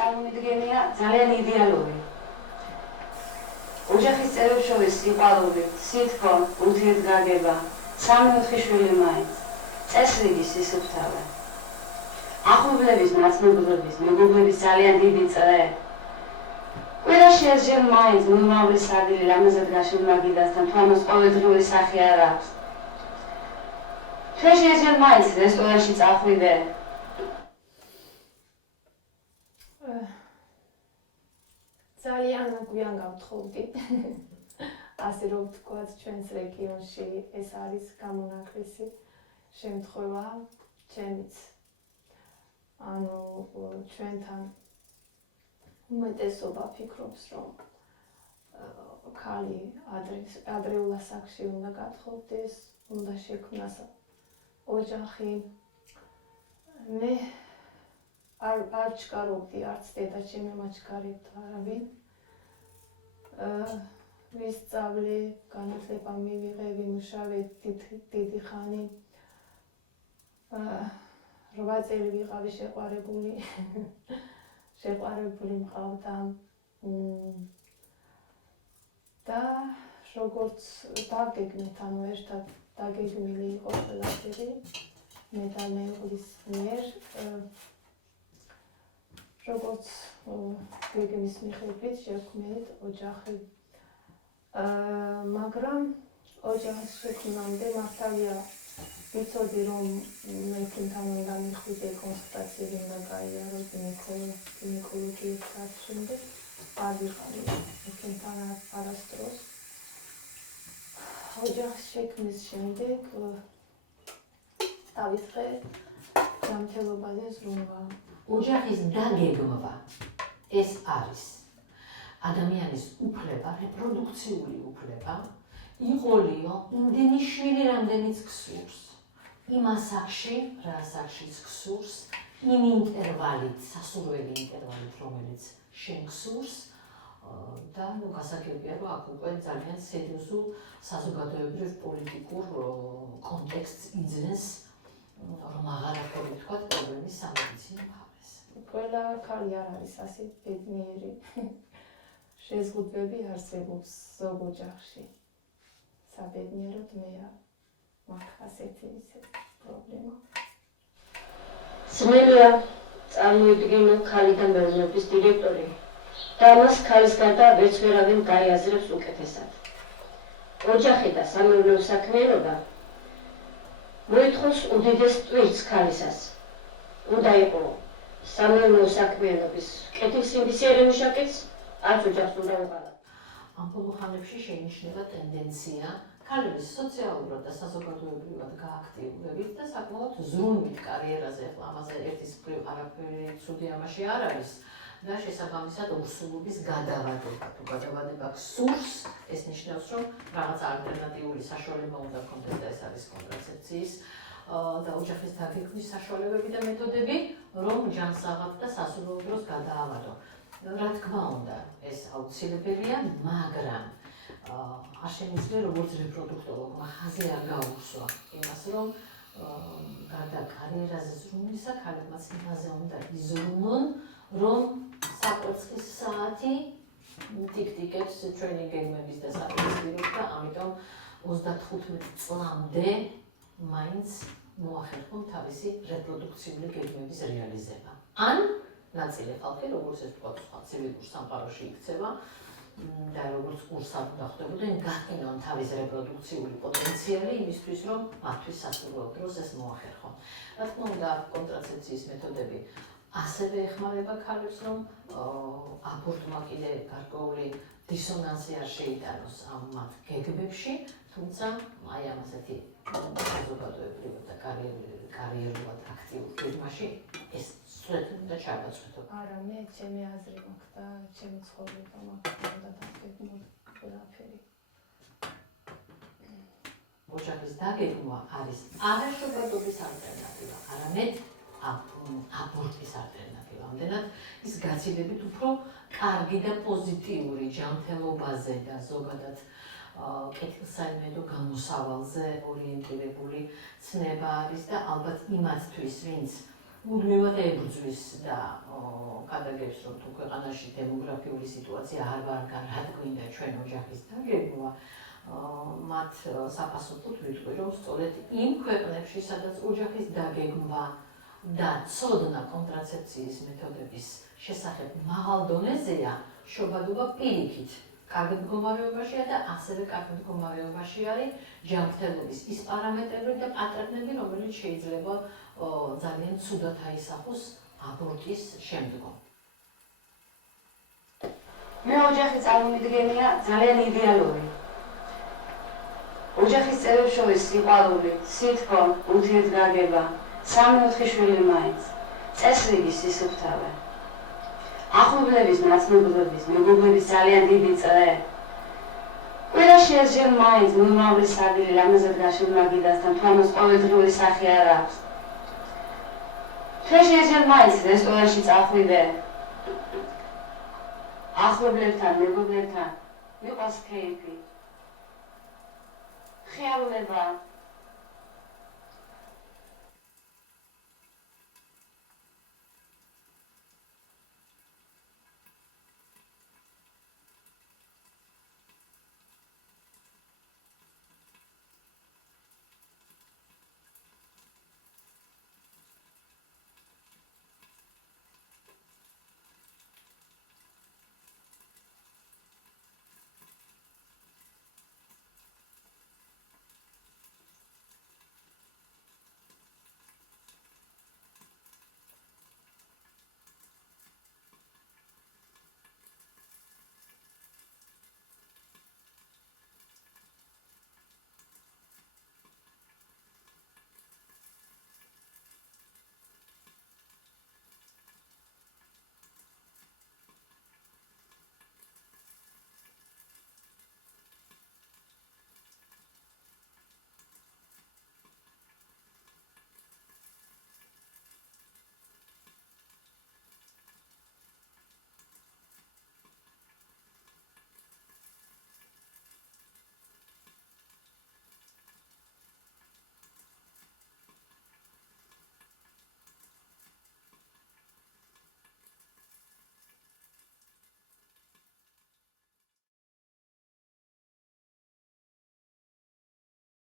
წარმოიდგენია ძალიან იდეალური. ოჯახის წევრებს შორის სიყვარული, სითბო, ურთიერთგაგება, 3-4 შვილი მაინც, წესრიგი სისუფთავე. ახლობლების, ნაცნობლების, მეგობრების ძალიან დიდი წრე. ყველაში ერთჯერ მაინც მომავლის ადგილი რამაზად გაშლილ მაგიდასთან თვალოს ყოველდღიური სახე არ აქვს. თვეში ერთჯერ მაინც რესტორანში წახვიდე. ძალიან გვიან გავთხოვდი. ასე რომ ვთქვათ, ჩვენს რეგიონში ეს არის გამონაკლისი შემთხვევა, ჩემიც. ანუ ჩვენთან უმეტესობა ფიქრობს, რომ ქალი ადრეულ ასაკში უნდა გათხოვდეს, უნდა შექმნას ოჯახი. მე არ ჩქარობდი არც დედა ჩემი მაჩქარებთ არავინ. ვისწავლე, განათლება მივიღე, ვიმუშავე დიდი ხანი. 8 წელი ვიყავი შეყვარებული. შეყვარებული მყავდა. და როგორც დაგეგმეთ, ანუ ერთად დაგეგმილი იყო ყველაფერი მე და მეუღლის მიერ. როგორც გეგმის მიხედვით შევქმნით ოჯახი. მაგრამ ოჯახის შექმნამდე მართალია ვიცოდი, რომ მექიმთან უნდა მიხვიდე, კონსულტაციები უნდა გაიარო, გინეკოლოგიით და შემდეგ არ ვიყავი მექიმთან არასდროს. ოჯახის შექმნის შემდეგ დავიწყე ჯანმრთელობაზე ზრუნვა. ოჯახის დაგეგმვა ეს არის ადამიანის უფლება, რეპროდუქციული უფლება, იყოლიო იმდენი შვილი, რამდენიც გსურს. იმ ასაკში, რა ასაკშიც გსურს, იმ ინტერვალით, სასურველი ინტერვალით, რომელიც შენ გსურს და გასაგებია, რომ აქ უკვე ძალიან სერიოზულ საზოგადოებრივ პოლიტიკურ კონტექსტს იძენს, რომ აღარაფერი ვთქვათ პრობლემის სამედიცინო მხარეს. ყველა ქალი არ არის ასე ბედნიერი. შეზღუდვები არსებობს ზოგ ოჯახში. საბედნიეროდ მე არ მაქვს ასეთი პრობლემა. ძნელია წარმოიდგინო ქალი და მეუღლების დირექტორი და მას ქალის გარდა ვერც ვერავინ გაიაზრებს უკეთესად. ოჯახი და სამეურნეო საქმიანობა მოითხოვს უდიდეს ტვირთს ქალისას. უნდა იყოს სამეურნეო საქმიანობის კეთილსინდისიერი მუშაკიც, არც ოჯახს უნდა უყალათ. ამ ბოლო ხანებში შეინიშნება ტენდენცია ქალების სოციალურად და საზოგადოებრივად გააქტიურებით და საკმაოდ ზრუნვით კარიერაზე. ახლა ამაზე ერთის მხრივ არაფერი ცუდი ამაში არ არის და შესაბამისად ურსულობის გადავადება. თუ გადავადება გსურს, ეს ნიშნავს, რომ რაღაც ალტერნატიული საშუალება უნდა გქონდეს და ეს არის კონტრაცეფციის და ოჯახის დაგეგმვის საშუალებები და მეთოდები, რომ ჯანსაღად და სასურველ დროს გადაავადო. რა თქმა უნდა, ეს აუცილებელია, მაგრამ არ შემიძლია როგორც რეპროდუქტოლოგმა ხაზი არ გაუსვა იმას, რომ გარდა კარიერაზე ზრუნვისა, ქალებმაც იმაზე უნდა იზრუნონ, რომ საკვერცხის საათი ტიკტიკებს ტრეინინგების და საპირისპიროს და ამიტომ 35 წლამდე მაინც მოახერხონ თავისი რეპროდუქციული გეგმების რეალიზება. ან ნაწილი ხალხი, როგორც ეს თქვა, სხვა ცივილურ სამყაროში იქცევა და როგორც კურსად დახვდებოდნენ, გაყინონ თავის რეპროდუქციული პოტენციალი იმისთვის, რომ მათთვის სასურველ დროს ეს მოახერხონ. რა თქმა უნდა, კონტრაცეფციის მეთოდები ასევე ეხმარება ქალებს, რომ აბორტმა კიდე გარკვეული დისონანსი არ შეიტანოს ამ მათ გეგმებში, თუმცა აი ამ ასეთი საზოგადოებრივად და კარიერულად აქტიურ გეგმაში ეს სწორედ უნდა ჩაგვაწყვეტო. არა, მე ჩემი აზრი მაქვს და ჩემი ცხოვრება მაქვს და დაგეგმული ყველაფერი. ოჯახის დაგეგმვა არის არა შობადობის ალტერნატივა, არამედ აბორტის ალტერნატივა. ამდენად ის გაცილებით უფრო კარგი და პოზიტიური ჯანმრთელობაზე და ზოგადად კეთილსაიმედო გამოსავალზე ორიენტირებული ცნება არის და ალბათ იმათთვის, ვინც მუდმივად ებრძვის და გადაგებს, რომ თუ ქვეყანაში დემოგრაფიული სიტუაცია არ ვარ გადაგვინდა ჩვენ ოჯახის დაგეგმვა, მათ საფასუროდ ვიტყვი, რომ სწორედ იმ ქვეყნებში, სადაც ოჯახის დაგეგმვა და ცოდნა კონტრაცეფციის მეთოდების შესახებ მაღალ დონეზეა, შობადობა პირიქით კარგ მდგომარეობაშია და ასევე კარგ მდგომარეობაში არის ჯანმრთელობის ის პარამეტრები და პატერნები, რომელიც შეიძლება ძალიან ცუდად აისახოს აბორტის შემდგომ. მე ოჯახი წარმომიდგენია ძალიან იდეალური. ოჯახის წევრებს შორის სიყვარული, სითბო, ურთიერთგაგება, 3-4 შვილი მაინც, წესრიგი სისუფთავე. ახლობლების ნაცნობლების, მეგობრების ძალიან დიდი წრე. ყველაში ერთჯერ მაინც მომავლის სადილე რამაზად გაშურმა გიდასთან, თუ ამას ყოველდღიური სახე არ აქვს. თვეში ერთჯერ მაინც რესტორანში წახვიდე. ახლობლებთან, მეგობრებთან, მიყვარს ქეიფი. ხიარულება,